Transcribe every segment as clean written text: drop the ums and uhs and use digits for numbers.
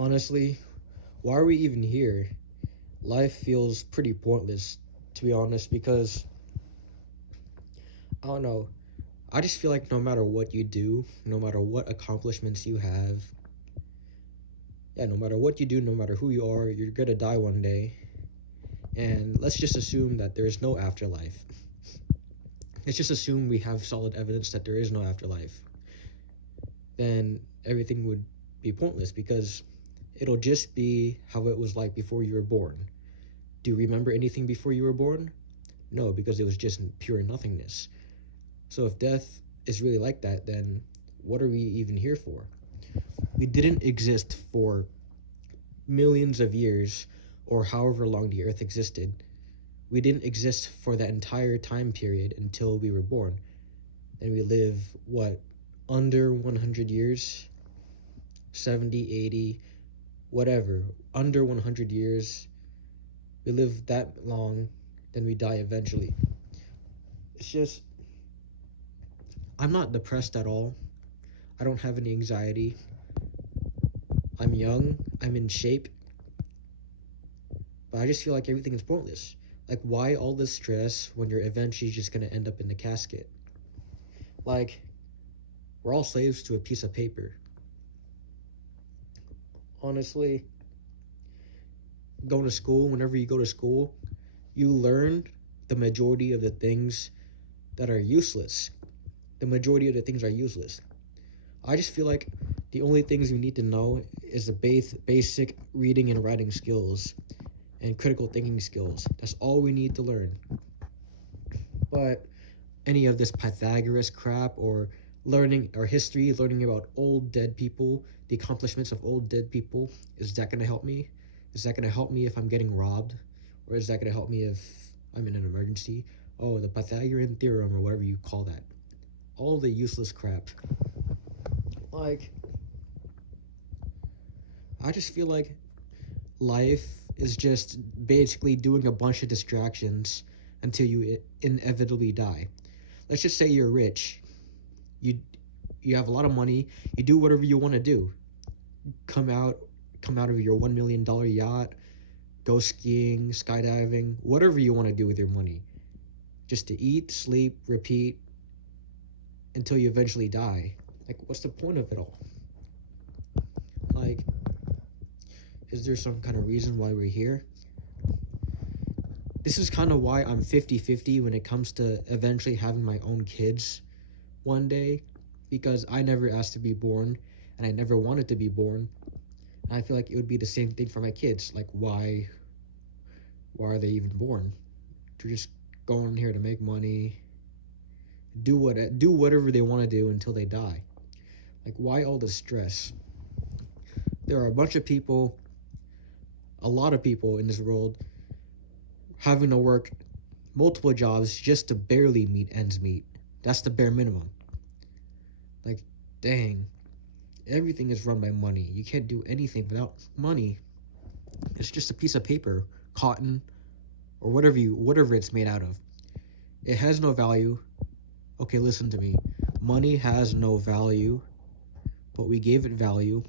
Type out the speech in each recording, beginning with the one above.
Honestly, why are we even here? Life feels pretty pointless, to be honest, because I don't know. I just feel like no matter what you do, no matter what accomplishments you have, yeah, no matter what you do, no matter who you are, you're gonna die one day. And let's just assume that there is no afterlife. Let's just assume we have solid evidence that there is no afterlife. Then everything would be pointless because it'll just be how it was like before you were born. Do you remember anything before you were born? No, because it was just pure nothingness. So if death is really like that, then what are we even here for? We didn't exist for millions of years or however long the earth existed. We didn't exist for that entire time period until we were born. And we live, what, under 100 years? 70, 80, whatever. Under 100 years. We live that long, then we die eventually. It's just, I'm not depressed at all. I don't have any anxiety. I'm young, I'm in shape, but I just feel like everything is pointless. Like, why all this stress when you're eventually just gonna end up in the casket? Like, we're all slaves to a piece of paper. Honestly, going to school, whenever you go to school, you learn the majority of the things that are useless. The majority of the things are useless. I just feel like the only things you need to know is the basic reading and writing skills and critical thinking skills. That's all we need to learn. But any of this Pythagoras crap or learning our history, learning about old dead people, the accomplishments of old dead people, is that going to help me? Is that going to help me if I'm getting robbed? Or is that going to help me if I'm in an emergency? Oh, the Pythagorean theorem or whatever you call that. All the useless crap. Like, I just feel like life is just basically doing a bunch of distractions until you inevitably die. Let's just say you're rich. You you have a lot of money. You do whatever you want to do. Come out come out of your $1 million yacht, go skiing, skydiving, whatever you want to do with your money. Just to eat, sleep, repeat until you eventually die. Like, what's the point of it all? Like, is there some kind of reason why we're here? This is kind of why I'm 50-50 when it comes to eventually having my own kids one day, because I never asked to be born and I never wanted to be born. And I feel like it would be the same thing for my kids. Like, why are they even born? They're just going here to make money, do whatever they want to do until they die. Like, why all this stress? There are a bunch of people, a lot of people in this world having to work multiple jobs just to barely meet ends meet. That's the bare minimum. Like, dang, everything is run by money. You can't do anything without money. It's just a piece of paper, cotton, or whatever it's made out of. It has no value. Okay, listen to me. Money has no value, but we gave it value.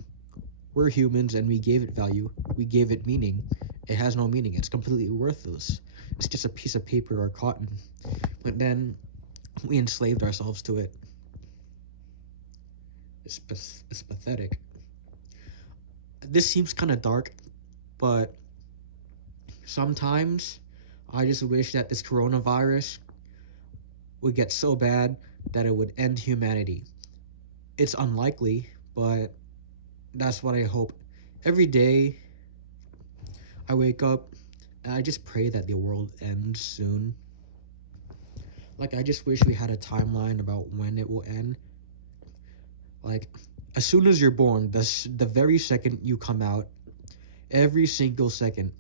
We're humans and we gave it value. We gave it meaning. It has no meaning. It's completely worthless. It's just a piece of paper or cotton. But then we enslaved ourselves to it. It's pathetic. This seems kind of dark, but sometimes I just wish that this coronavirus would get so bad that it would end humanity. It's unlikely, but that's what I hope. Every day I wake up and I just pray that the world ends soon. Like, I just wish we had a timeline about when it will end. Like, as soon as you're born, the very second you come out, every single second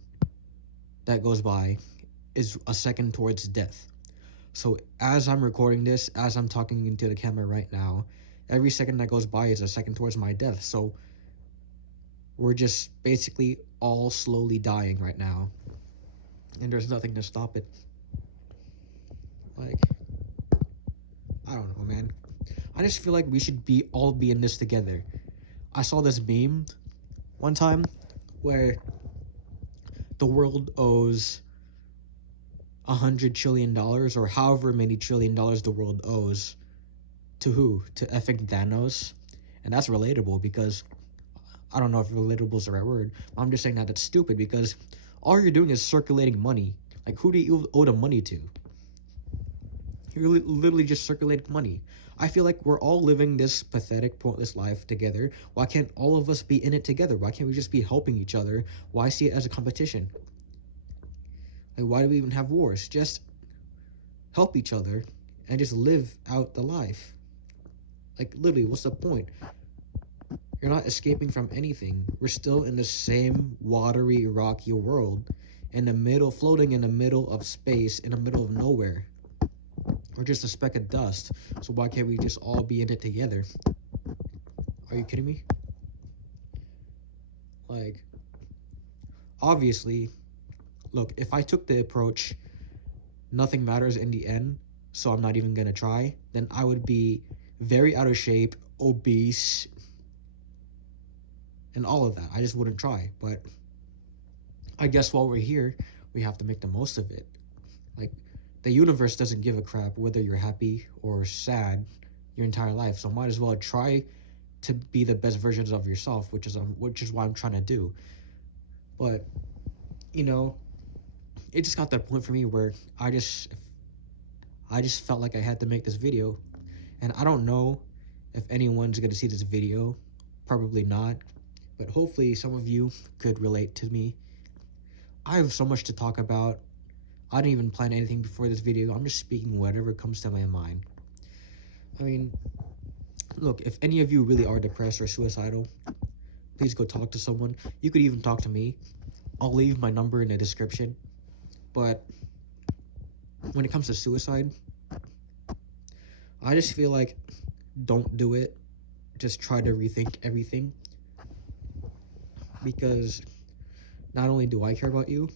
that goes by is a second towards death. So as I'm recording this, as I'm talking into the camera right now, every second that goes by is a second towards my death. So we're just basically all slowly dying right now. And there's nothing to stop it. Like, I don't know, man. I just feel like we should be all be in this together. I saw this meme one time where the world owes $100 trillion or however many $1 trillion the world owes to who? To effing Thanos. And that's relatable because I don't know if relatable is the right word. I'm just saying that it's stupid because all you're doing is circulating money. Like, who do you owe the money to? You're literally just circulating money. I feel like we're all living this pathetic, pointless life together. Why can't all of us be in it together? Why can't we just be helping each other? Why see it as a competition? Like, why do we even have wars? Just help each other and just live out the life. Like, literally, what's the point? You're not escaping from anything. We're still in the same watery, rocky world, in the middle, floating in the middle of space, in the middle of nowhere. We're just a speck of dust. So why can't we just all be in it together? Are you kidding me? Like, obviously, look, if I took the approach, nothing matters in the end, so I'm not even gonna try, then I would be very out of shape, obese, and all of that. I just wouldn't try. But I guess while we're here, we have to make the most of it. Like, the universe doesn't give a crap whether you're happy or sad your entire life. So might as well try to be the best versions of yourself, which is what I'm trying to do. But you know, it just got that point for me where I just felt like I had to make this video, and I don't know if anyone's gonna see this video. Probably not, but hopefully some of you could relate to me. I have so much to talk about. I didn't even plan anything before this video. I'm just speaking whatever comes to my mind. I mean, look, if any of you really are depressed or suicidal, please go talk to someone. You could even talk to me. I'll leave my number in the description. But when it comes to suicide, I just feel like don't do it. Just try to rethink everything. Because not only do I care about you,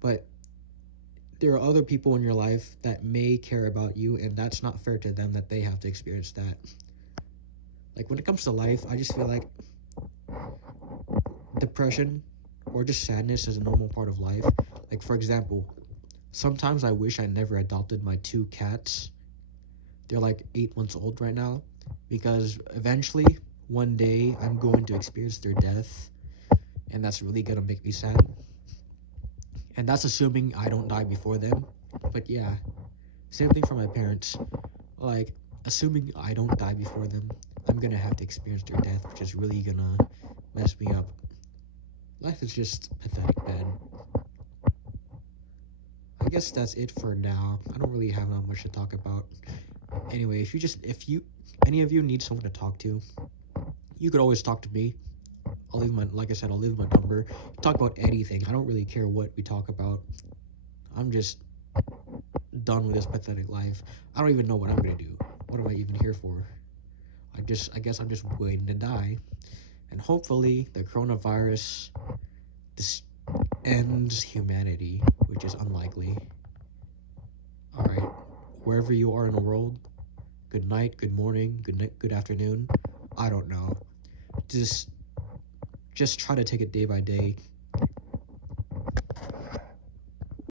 but there are other people in your life that may care about you, and that's not fair to them that they have to experience that. Like, when it comes to life, I just feel like depression or just sadness is a normal part of life. Like, for example, sometimes I wish I never adopted my 2 cats. They're like 8 months old right now, because eventually, one day, I'm going to experience their death, and that's really gonna make me sad. And that's assuming I don't die before them. But yeah, same thing for my parents. Like, assuming I don't die before them, I'm gonna have to experience their death, which is really gonna mess me up. Life is just pathetic, man. I guess that's it for now. I don't really have that much to talk about. Anyway, any of you need someone to talk to, you could always talk to me. Like I said, I'll leave my number. Talk about anything. I don't really care what we talk about. I'm just done with this pathetic life. I don't even know what I'm gonna do. What am I even here for? I guess I'm just waiting to die. And hopefully the coronavirus ends humanity, which is unlikely. Alright, wherever you are in the world, good night, good morning, good afternoon. I don't know. Just try to take it day by day.